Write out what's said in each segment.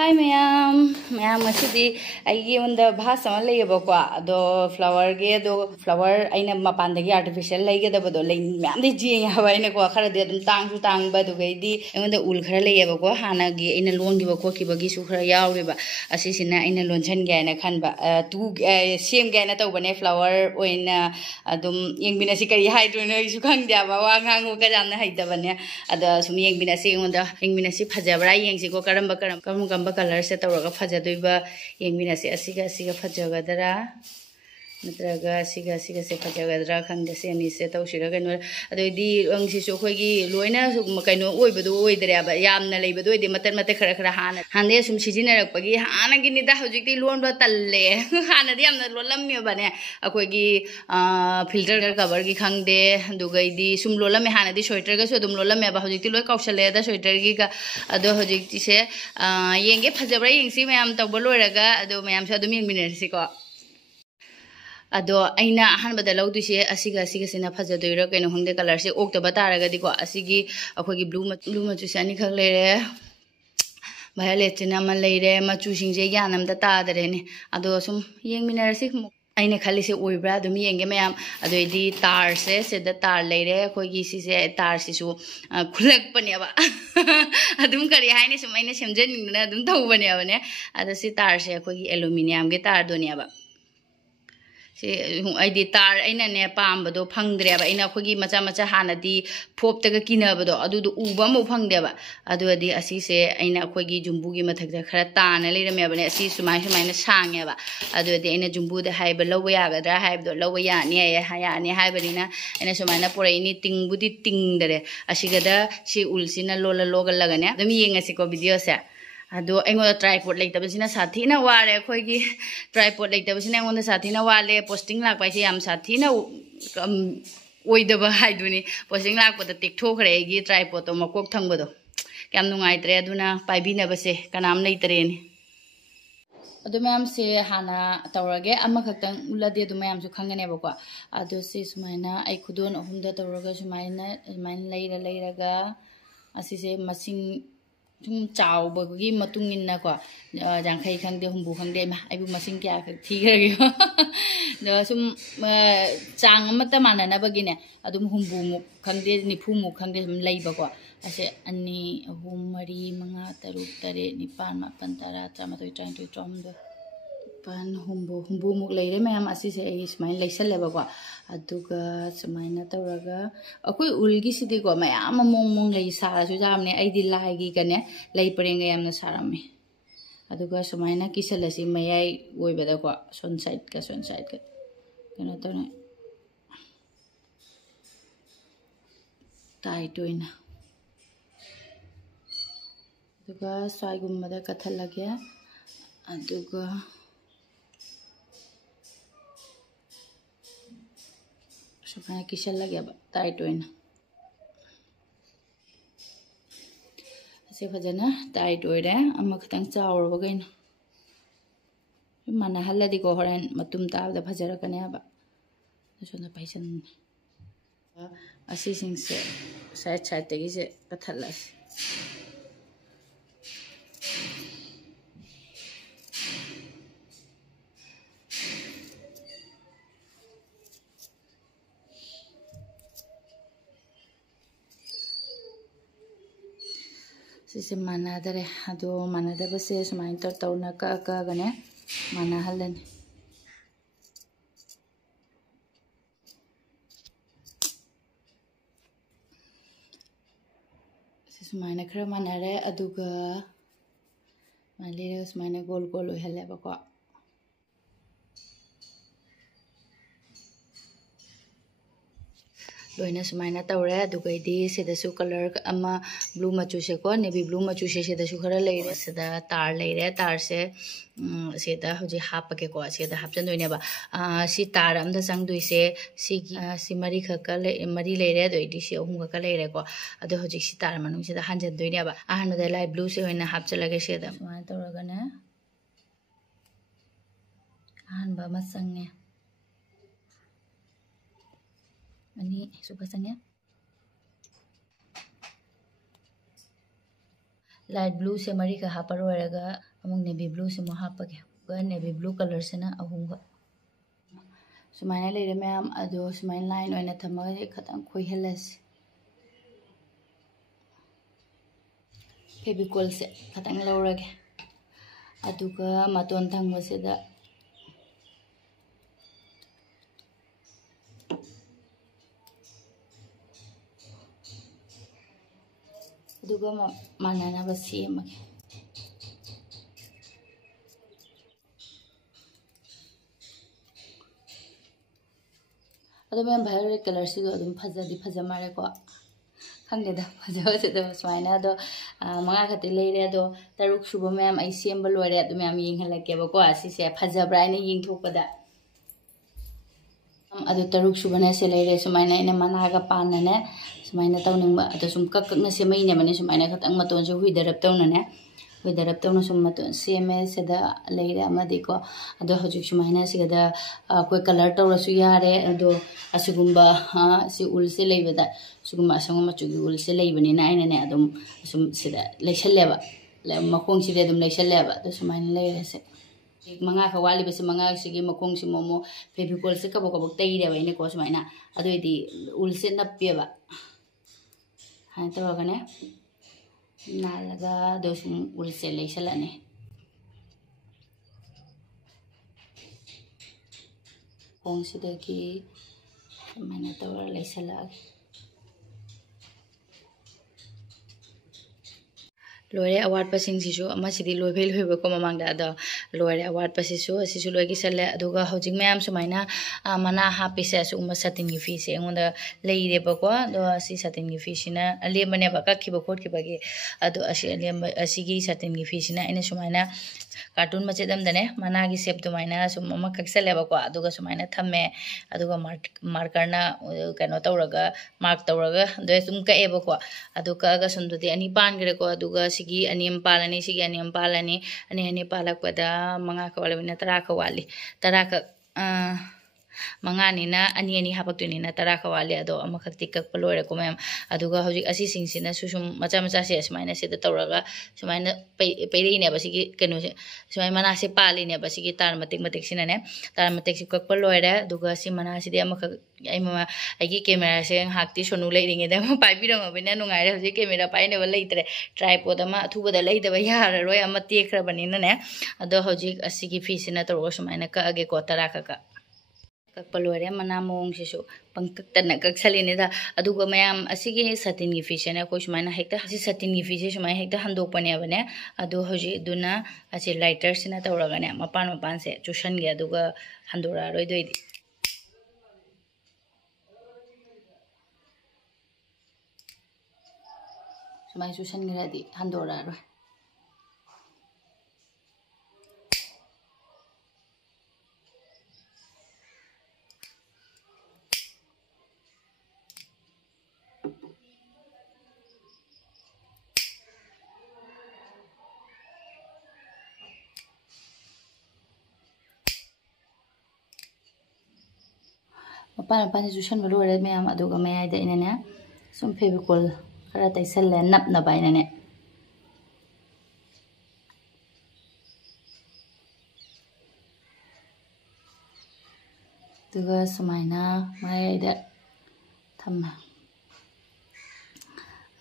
Hi ma'am, ma'am ngasi aigi unda bahas sama lagi bako ado flower ge ado flower aina mapandagi artificial lagi da bado lagi ma'am di ji ya ba ina ko khara de dum tang ba do gai di unda ul khara lagi bako hana gi ina lon gi bako ki bagi su khara yaw ri ba asi sina ina lon chan ga ina khan ba tu same ga ina taw bane flower oina adum yeng bina si kari hydro na su khang ja ba wa ngang ko ga jam na haida bane ada sum yeng bina si unda yeng bina si phajabra yeng si ko karam colour से तौर फजदब येमीना से फजगदरा नत्रगा से फजगदरा खंगे से अनी से तौर कनो अदी लोना कनो ओइद्रेब यामना लेबदोइदे मत मत खरा खरा हाने सुम सिजिनरपगी हानगिनिदा हजिक्ति लोनब तल्ले हानदि यामना लोलम्मेबने अखोइगी फिल्टर कवर की खंगदे दुगैदी सुम लोलमे हानदि स्वेटर गसु दुम लोलमेबा हजिक्ति लोय काउसलेदा स्वेटर की का अदो हजिक्ति से येंगे फजबरा येंगसी मैम तब लोरगा अदो मैम से अदुम येंगमिनरसिको अदो अना अहमद लौदुसे असिगा फजदोइरा कनो हंगदे कलर से ओक्तब तारगदिको असिगी अखोगी ब्लू मचु से अनी खक लेरे वायलेट चिना लेरे मचु सिंजे यान अमदा तादरेने अदो सुम येंगमिनरसि अने खाली से ओइब्रा अदुम येंगे मैम अदोइदी तार से तार लेरे अखोगी सिसे तार सिसु खुलकपनेबा अदुम करी हाइने सुम अने सेमजनिंगना अदुम तौबनेबने अदो सि तार से अखोगी एल्युमिनियम गे तार दोनेबा से तार अने पाबदो फंग्रेब अना अखोगी मचा मचा हानदी फोपतग किनबदो अदुदो उबा मो फंगदेब अदुदी असिसे अना अखोगी जुम्बुगी मथक्ता खरा ताना लेरमेबने असि सुमाय सुमायना सांगेबा अदुदी अना जुम्बुदे हाइब लौब यागद्रा हाइबदो लौब यानी हाइबनिना अना सुमायना पोरैनी तिंगबुदी तिंगदरे असिगदा सि उलसिना लोला लोगलगने अदुम येंगसिको वीडियो से अदो एंगोदा ट्राइपॉड लेतबसिना साथीना वारे अखोगी ट्राइपॉड लेतबसिना एंगोदा साथीना वाले पोस्टिंग लाकपाइसे याम साथीना ओइदबा हाइदुनी पोस्टिंग लाकपदा टेकथोखरे एगी ट्राइपॉड तो मकोक थंगबदो क्याम नुंगाइत्रे अदुना पाइबिनबसे कनाम लेतरेनी अदो मैम से हाना तौरगे अमा खक्तंग उलदे अदो मैम सु खंगनेबको अदो से सुमाइना आई खुदोन अहुमदा तौरगा सुमाइना लेरगा असिसे मसिंग तुम चावबगी मतुंग इन्ना को जांखै खंगदे हुंबु खंगदे आइबु मसिंग क्या थीगरगे द सुम चांग अमत माननबगिने अदुम हुंबु मु खंगदे निफु मु खंगदे सुम लैबको असे अन्नी अहुम मरी मंगा तरुक तरे निपान मापन तरा त्रामतोय ट्राइंटोय ट्रॉमदो पान हुंबु मुक लेरे मैम असिसे ए सुमाइन लेसलेबको अदुगा सुमाइना तौरगा अखोय उलगी सिदिको मैम मोंग लई सारासु जामने आइदि लाइगी कने लई परेंगे यामना सारामे अदुगा सुमाइना किसलसी मयाई ओइबदको सोन साइड का कनो तने टाइटोइना अदुगा स्वाइगुमदा कथलगे अदुगा सुमाइना किसलगे टाइटोइना से फजना टाइट ओइरे अमा खतंग चावरबगैन माना हल्लदी को होरेन मतुम ताबदा फजरकनेबा सोना पैसन असी सिंग से साइड तगी से कथलस से मानादरे अदो मानादबसे सुमाइन तौना कगने माना हल्लनी सुमाइन खरा मानारे अदुगा मालेरे सुमाइन गोल गोल ओइहलेबको लोइना सुमाइना तौरे अदुगैदी सिदसु कलर अमा ब्लू मचु से को नेवी ब्लू मचु से सिदसु खरा लेरे सिदा तार लेरे तार से सिदा हुजि हापके को सिदा हापचनदोइनेबा सि तार अमदा संगदुइसे सि मरी खका मरी लेरे दोइदि सि अहुम खका लेरे को अदो हुजि सि तार मनुंग सिदा हानजनदोइनेबा अहानदा लाइट ब्लू से होइना हापचलगे सिदा सुमाइन तौरगने अहानबा मा संगे अनि सुबह संगे लाइट ब्लू से मरी का हापर होएगा अमुक नेवी ब्लू से मो हापगे नेवी ब्लू कलर से ना अहुंगा सुमाइना लेरे मैम अदो सुमाइन लाइन ओइना थमगा खतंग खोइहलस फेविकोल से खतंग लौरगे अदुगा मतोन थंगबसेदा अदुगा माननाबा सेमगे अदो मैम वायलेट कलर से अदुम फजदी फजा मारेको खंगदेदा फजबसेदा सुमाइना अदो मंगा खते लेरे अदो तरुक सुबो मैम आई सेम लोरे अदो मैम यिंगहलकेबको असिसे फजब्रा आइना यिंगथोकपदा अदो तरुक सुबना से लेरे सुमाइना इना मनागा पानने सुमाइना तौनिंगबा अदो सुम कक्कना सेमैने बने सुमाइना खतंग मतोन से हुइदरप तौनने हुइदरप तौन सुम मतोन सेमे सेदा लेरे अमदिको अदो हजुक सुमाइना सिगदा कोई कलर तौरसु यारे अदो असुगुम्बा सि उल से लेबदा सुगुम्बा असंग मचुगी उल से लेबनिना आइनाने अदुम सुम सिदा लेसलेबा मखोंग सिदे अदुम लेसलेबा अदो सुमाइना लेरेसे मंगा का वाली बस मंगा सिगी मखोंग सि मोमो फेविकोल से कबो कबो तैरेबा इने को सुमाइना अदोइदी उल से नप्पेबा हाय तौरगने नालगा दो सुम उल से लेसलाने खोंग सिदगी मैंने तौर लेसलागे लोरे अवाटपसिंगसिसु अमसिदि लोइभे लोइबको ममांगदा अदो लोरे अवाटपसिसु असिसु लोइगी सले अदुगा हौजिक मैम सुमाइना मना हापिसे असुमा सतिनगी फीसे एंगोंदा लेइरेबको अदो असि सतिनगी फीसिना अलेमनेबा कखिबो खोटखिबगी अदो असि अलेम असिगी सतिनगी फीसिना इने सुमाइना कार्टून मचेदमदने मनागी सेप दुमाइना सुममा कक्सलेबको अदुगा सुमाइना थम्मे अदुगा मार्करना कनो तौरगा मार्क तौरगा दो सुम कएबको अदु कगा सुंदुदि अनि पानगरेको अदुगा सिगी अनिम पालनी सिगी अनिम पालनी अनि पालकपदा मंगा का वाली तरा का वाली तरा का मंगानीना अनि हापक्तुनिना तरा का वाली अदो अमखक्ति कक्प लोरेको मैम अदुगा हौजिक असि सिंगसिना सुसुम मचा मचा से असमाइना से तौरगा सुमाइना पैरेने बसिगी कनो से सुमाइ मना से पालिने बसिगी तार मतिक मतिक सिनाने तार मतिक से कक्प लोरे अदुगा सि मना सिदि अमखक आइमा आइगी कैमरा से हाक्ति सोनु लेरिङेदा पाइबिरङबैना नुङाइरे हौजिक कैमरा पाइनेबा लेइत्रे ट्राइपोड अमा अथुबदा लेइदबा याररोय अमा तेख्रबनिनाने अदो हौजिक असिगी फीसिना तौरगा सुमाइना कअगे को तरा का कक्प लोरे मना मोंगसिसु पंकक्तना कक्सलिनेदा अदुगा मयाम असिगी सतिनगी फीसेना कोइ सुमाइना हेक्ता असि सतिनगी फीसे सुमाइ हेक्ता हंदोकपने बने अदु हौजि दुना असि लाइटर सिना तौरगाने मपान मपान से चुसनगे अदुगा हंदोरा रोइदोइदि सुमाइ चुसनगरादि हंदोरा रोइ मपान चुसन लोरे मैम अदुगा मयाइदा इनाने सुम फेविकोल खरा तैसले नपनबा इनाने दुगा सुमाइना मयाइदा थम्मा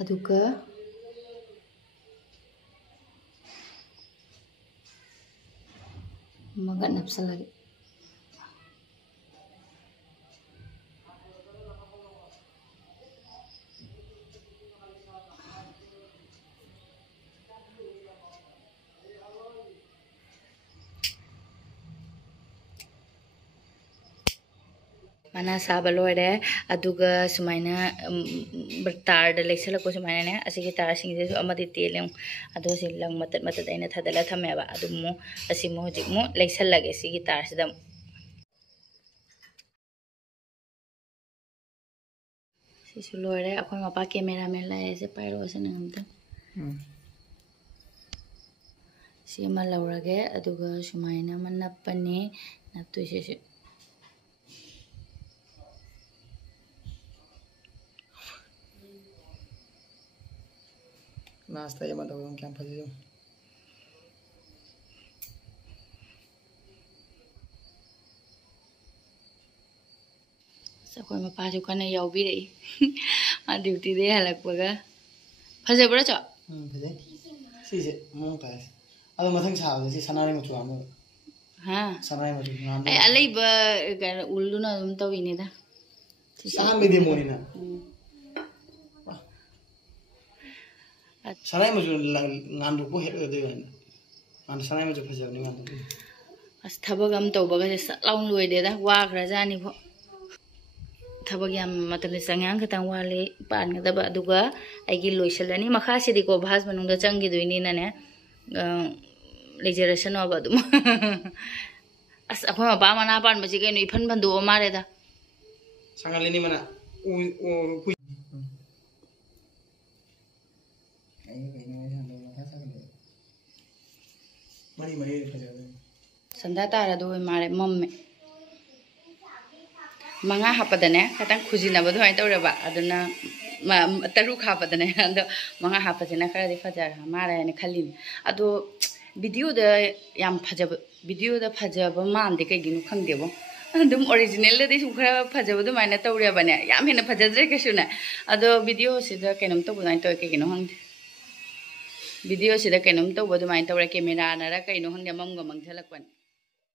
अदुगा मगा नपसलागे mana saba loire aduga sumaina tar da leisala ko sumaina ne asigi tar sing je amadi telem ado se lang matat matat aina thadala thameba adumu asimo hojik mu leisal lage sigi tar sidam sisu loire akoi mapa cameraman la se pairo se ngamta sima laurage aduga sumaina manapani naptu se last ये मतलब क्या फजे जो सकोई मपाजु कने याउबिरई duty दे हलकपगा फजबरा च फजे सीसे मो तास अदो मथंग साबदे सी सनारे मचु आमो हा सनारे मचु नाम ai alaiba uluna dum tawinida साम बिदे मोनिना सनारे मचु नांदु को हेड दे मान सनारे मचु फजबनी मान as thabagam tawbaga sa laung loideda wa grajani pho thabag yam matale sangyang khatang wale pan ngadaba aduga aigi loisalani makha sidi ko bhas manungda changi doini na ne lejeration oba dum as akhwa ba mana pan baji ke no ifan bandu o mare da sangalini mana u mari mari fajabani sanda tara do mare mamme manga hapadane katang khujina badu ai tawreba aduna taru khapadane ando manga hapajina khara di fajar mara ne khalin ado video da yam phajab video da phajaba mande kai ginu khangdebo adum original da su khara phajaba du maina tawreba ne yam hena phajadre ke suna ado video sida kenam to bunai to ke ginu hangde video sida kenam to bodu maina tawra camera na ra kai no hangde mam ga mang thalakwan